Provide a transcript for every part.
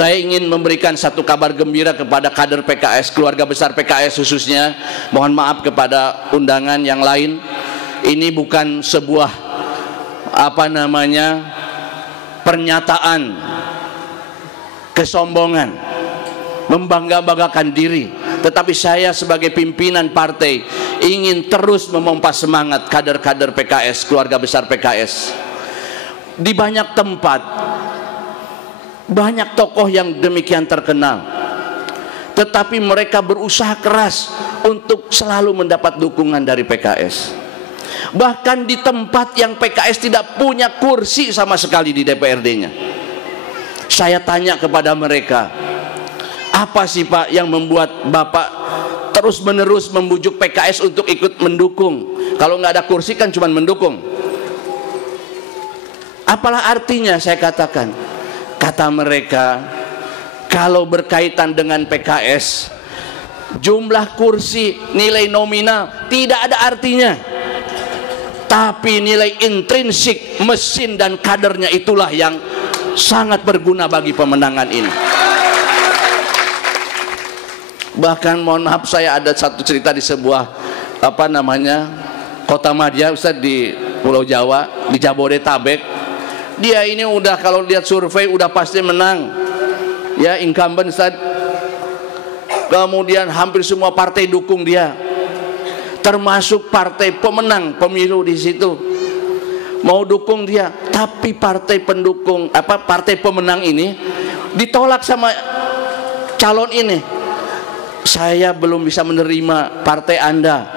Saya ingin memberikan satu kabar gembira kepada kader PKS, keluarga besar PKS khususnya. Mohon maaf kepada undangan yang lain. Ini bukan sebuah pernyataan kesombongan, membangga-banggakan diri, tetapi saya sebagai pimpinan partai ingin terus memompa semangat kader-kader PKS, keluarga besar PKS. Di banyak tempat banyak tokoh yang demikian terkenal, tetapi mereka berusaha keras untuk selalu mendapat dukungan dari PKS. Bahkan di tempat yang PKS tidak punya kursi sama sekali di DPRD-nya, saya tanya kepada mereka, apa sih Pak yang membuat Bapak terus menerus membujuk PKS untuk ikut mendukung? Kalau nggak ada kursi kan cuma mendukung. Apalah artinya, saya katakan. Kata mereka, kalau berkaitan dengan PKS, jumlah kursi, nilai nominal tidak ada artinya, tapi nilai intrinsik mesin dan kadernya itulah yang sangat berguna bagi pemenangan ini. Bahkan mohon maaf, saya ada satu cerita di sebuah kota madya Ustaz, di Pulau Jawa, di Jabodetabek. Dia ini udah kalau lihat survei udah pasti menang, ya, incumbent Ustaz. Kemudian hampir semua partai dukung dia, termasuk partai pemenang pemilu di situ mau dukung dia. Tapi partai pendukung partai pemenang ini ditolak sama calon ini. Saya belum bisa menerima partai Anda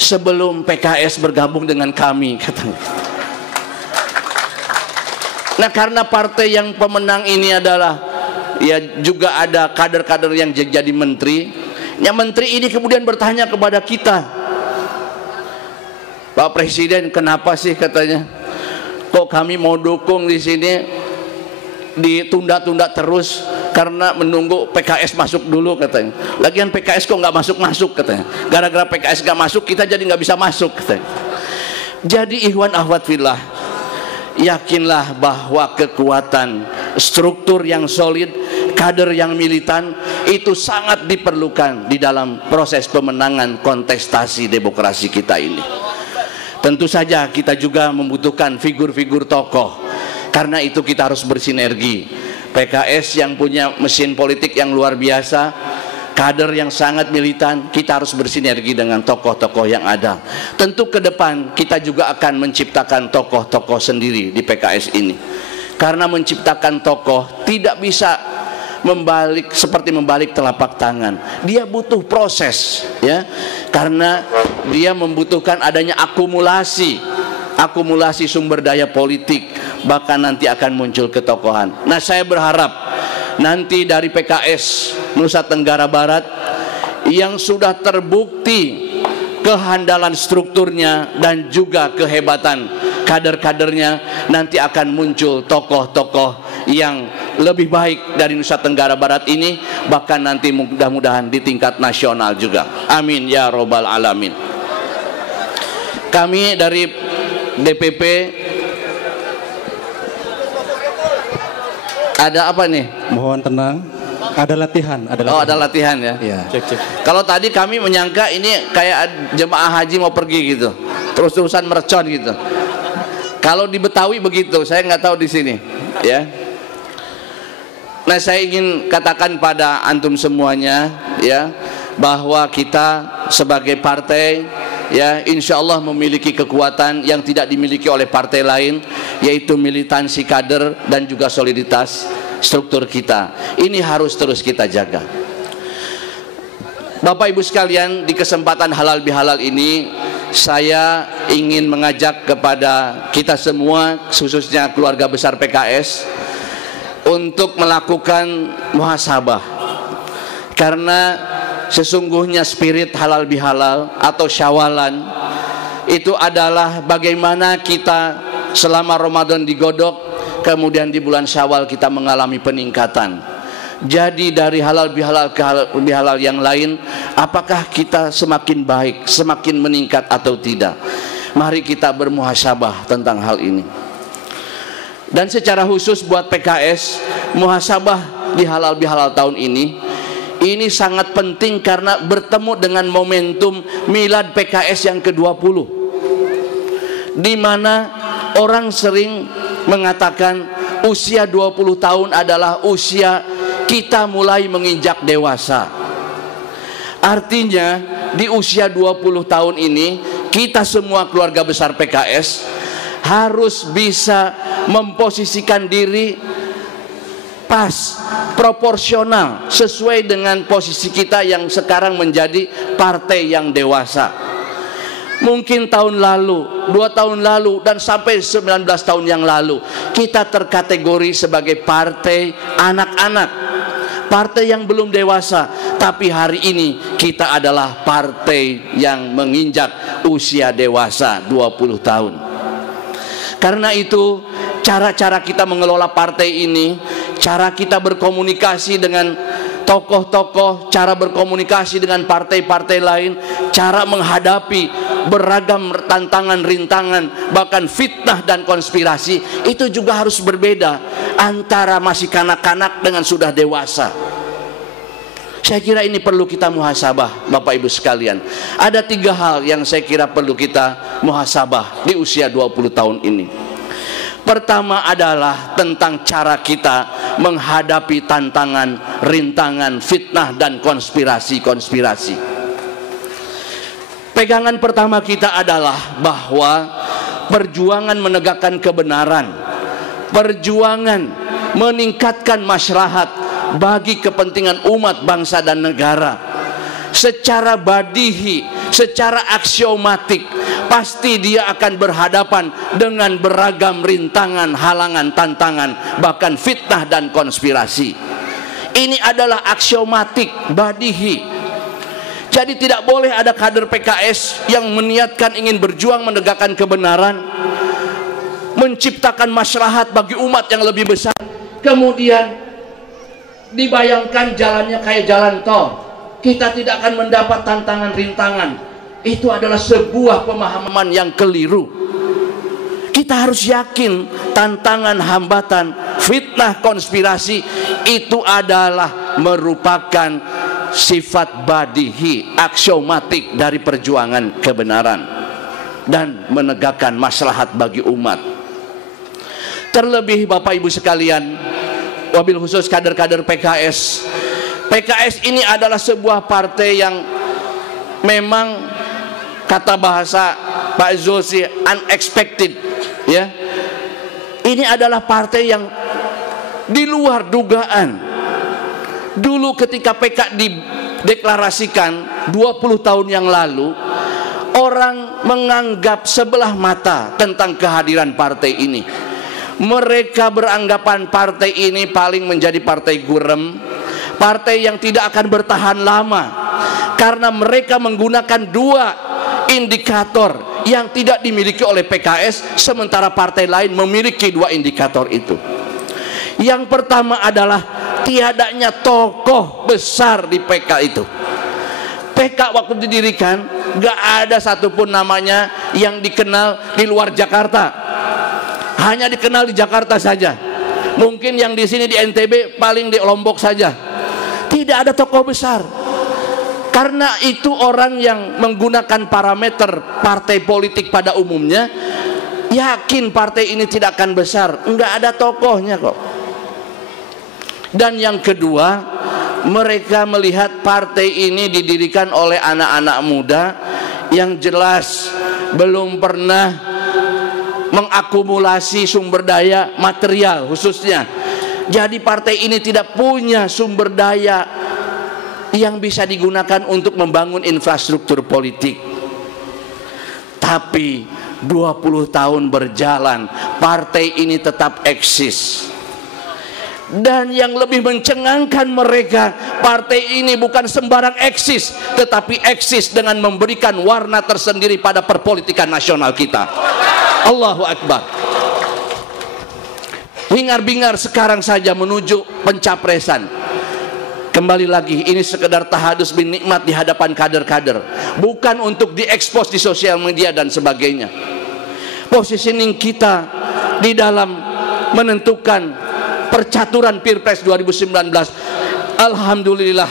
sebelum PKS bergabung dengan kami, katanya. Nah, karena partai yang pemenang ini adalah, ya, juga ada kader-kader yang jadi menteri. Ya, menteri ini kemudian bertanya kepada kita, Pak Presiden, kenapa sih, katanya, kok kami mau dukung di sini ditunda-tunda terus karena menunggu PKS masuk dulu, katanya. Lagian PKS kok nggak masuk-masuk, katanya. Gara-gara PKS nggak masuk, kita jadi nggak bisa masuk, katanya. Jadi ikhwan akhwat fillah, yakinlah bahwa kekuatan struktur yang solid, kader yang militan itu sangat diperlukan di dalam proses pemenangan kontestasi demokrasi kita ini. Tentu saja kita juga membutuhkan figur-figur tokoh. Karena itu kita harus bersinergi. PKS yang punya mesin politik yang luar biasa, kader yang sangat militan, kita harus bersinergi dengan tokoh-tokoh yang ada. Tentu ke depan kita juga akan menciptakan tokoh-tokoh sendiri di PKS ini. Karena menciptakan tokoh tidak bisa seperti membalik telapak tangan. Dia butuh proses, ya. Karena dia membutuhkan adanya akumulasi sumber daya politik, bahkan nanti akan muncul ketokohan. Nah, saya berharap nanti dari PKS Nusa Tenggara Barat yang sudah terbukti kehandalan strukturnya dan juga kehebatan kader-kadernya, nanti akan muncul tokoh-tokoh yang lebih baik dari Nusa Tenggara Barat ini, bahkan nanti mudah-mudahan di tingkat nasional juga. Amin ya robbal alamin. Kami dari DPP ada apa nih? Mohon tenang. Ada latihan. Oh, ada latihan ya. Iya. Cek. Kalau tadi kami menyangka ini kayak jemaah haji mau pergi gitu, terus-terusan mercon gitu. Kalau di Betawi begitu, saya nggak tahu di sini, ya. Nah, saya ingin katakan pada antum semuanya, ya, bahwa kita sebagai partai, ya, insya Allah memiliki kekuatan yang tidak dimiliki oleh partai lain, yaitu militansi kader dan juga soliditas struktur kita. Ini harus terus kita jaga. Bapak Ibu sekalian, di kesempatan halal bihalal ini saya ingin mengajak kepada kita semua, khususnya keluarga besar PKS, untuk melakukan muhasabah. Karena sesungguhnya spirit halal bihalal atau syawalan itu adalah bagaimana kita selama Ramadan digodok, kemudian di bulan Syawal kita mengalami peningkatan. Jadi dari halal bihalal ke halal bihalal yang lain, apakah kita semakin baik, semakin meningkat atau tidak? Mari kita bermuhasabah tentang hal ini. Dan secara khusus buat PKS, muhasabah di halal bihalal tahun ini sangat penting karena bertemu dengan momentum milad PKS yang ke-20, di mana orang sering mengatakan usia 20 tahun adalah usia kita mulai menginjak dewasa. Artinya di usia 20 tahun ini kita semua keluarga besar PKS harus bisa memposisikan diri pas, proporsional, sesuai dengan posisi kita yang sekarang menjadi partai yang dewasa. Mungkin tahun lalu, 2 tahun lalu, dan sampai 19 tahun yang lalu kita terkategori sebagai partai anak-anak, partai yang belum dewasa. Tapi hari ini kita adalah partai yang menginjak usia dewasa 20 tahun. Karena itu cara-cara kita mengelola partai ini, cara kita berkomunikasi dengan tokoh-tokoh, cara berkomunikasi dengan partai-partai lain, cara menghadapi beragam tantangan, rintangan, bahkan fitnah dan konspirasi, itu juga harus berbeda antara masih kanak-kanak dengan sudah dewasa. Saya kira ini perlu kita muhasabah, Bapak Ibu sekalian. Ada 3 hal yang saya kira perlu kita muhasabah di usia 20 tahun ini. Pertama adalah tentang cara kita menghadapi tantangan, rintangan, fitnah dan konspirasi-konspirasi. Pegangan pertama kita adalah bahwa perjuangan menegakkan kebenaran, perjuangan meningkatkan maslahat bagi kepentingan umat, bangsa dan negara, secara badihi, secara aksiomatik, pasti dia akan berhadapan dengan beragam rintangan, halangan, tantangan, bahkan fitnah dan konspirasi. Ini adalah aksiomatik, badihi. Jadi tidak boleh ada kader PKS yang meniatkan ingin berjuang menegakkan kebenaran, menciptakan maslahat bagi umat yang lebih besar, kemudian dibayangkan jalannya kayak jalan tol, kita tidak akan mendapat tantangan, rintangan. Itu adalah sebuah pemahaman yang keliru. Kita harus yakin tantangan, hambatan, fitnah, konspirasi itu adalah merupakan sifat badihi, aksiomatik dari perjuangan kebenaran dan menegakkan maslahat bagi umat. Terlebih Bapak Ibu sekalian, wabil khusus kader-kader PKS, PKS ini adalah sebuah partai yang memang kata bahasa Pak Zulsi unexpected, ya. Ini adalah partai yang di luar dugaan. Dulu ketika PK dideklarasikan 20 tahun yang lalu, orang menganggap sebelah mata tentang kehadiran partai ini. Mereka beranggapan partai ini paling menjadi partai gurem, partai yang tidak akan bertahan lama, karena mereka menggunakan 2 indikator yang tidak dimiliki oleh PKS, sementara partai lain memiliki 2 indikator itu. Yang pertama adalah tiadanya tokoh besar di PK itu. PK waktu didirikan gak ada satupun namanya yang dikenal di luar Jakarta, hanya dikenal di Jakarta saja. Mungkin yang di sini di NTB, paling di Lombok saja. Tidak ada tokoh besar. Karena itu orang yang menggunakan parameter partai politik pada umumnya yakin partai ini tidak akan besar. Enggak ada tokohnya kok. Dan yang kedua, mereka melihat partai ini didirikan oleh anak-anak muda yang jelas belum pernah mengakumulasi sumber daya material khususnya. Jadi partai ini tidak punya sumber daya yang bisa digunakan untuk membangun infrastruktur politik. Tapi 20 tahun berjalan, partai ini tetap eksis. Dan yang lebih mencengangkan mereka, partai ini bukan sembarang eksis, tetapi eksis dengan memberikan warna tersendiri pada perpolitikan nasional kita. Allahu Akbar. Hingar-bingar sekarang saja menuju pencapresan. Kembali lagi, ini sekedar tahadus bin nikmat di hadapan kader-kader, bukan untuk diekspos di sosial media dan sebagainya. Positioning kita di dalam menentukan percaturan Pilpres 2019. Alhamdulillah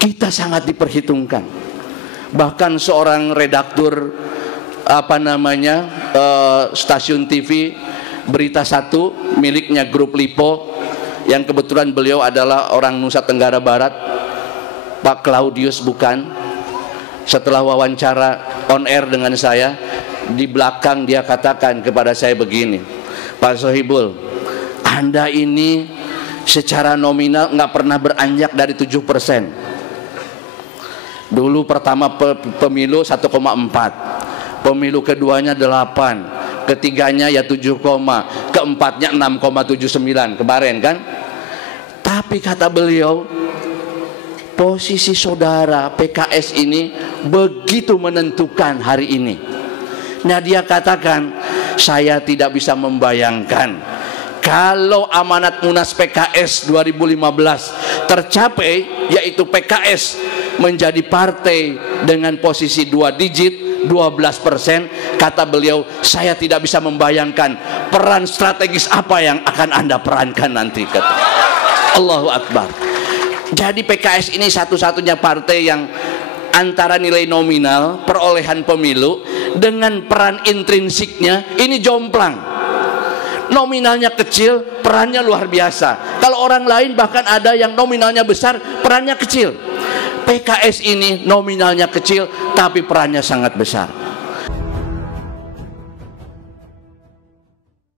kita sangat diperhitungkan. Bahkan seorang redaktur stasiun TV Berita Satu miliknya Grup Lipo, yang kebetulan beliau adalah orang Nusa Tenggara Barat, Pak Claudius bukan. Setelah wawancara on air dengan saya, di belakang dia katakan kepada saya begini, Pak Sohibul, Anda ini secara nominal nggak pernah beranjak dari 7%. Dulu pertama pemilu 1,4, pemilu keduanya 8, ketiganya ya 7, keempatnya 6,79 kemarin kan. Tapi kata beliau, posisi saudara PKS ini begitu menentukan hari ini. Nah, dia katakan, saya tidak bisa membayangkan kalau amanat Munas PKS 2015 tercapai, yaitu PKS menjadi partai dengan posisi 2 digit 12%, kata beliau, saya tidak bisa membayangkan peran strategis apa yang akan Anda perankan nanti, kata. Allahu Akbar. Jadi PKS ini satu-satunya partai yang antara nilai nominal perolehan pemilu dengan peran intrinsiknya ini jomplang. Nominalnya kecil, perannya luar biasa. Kalau orang lain bahkan ada yang nominalnya besar, perannya kecil. PKS ini nominalnya kecil tapi perannya sangat besar.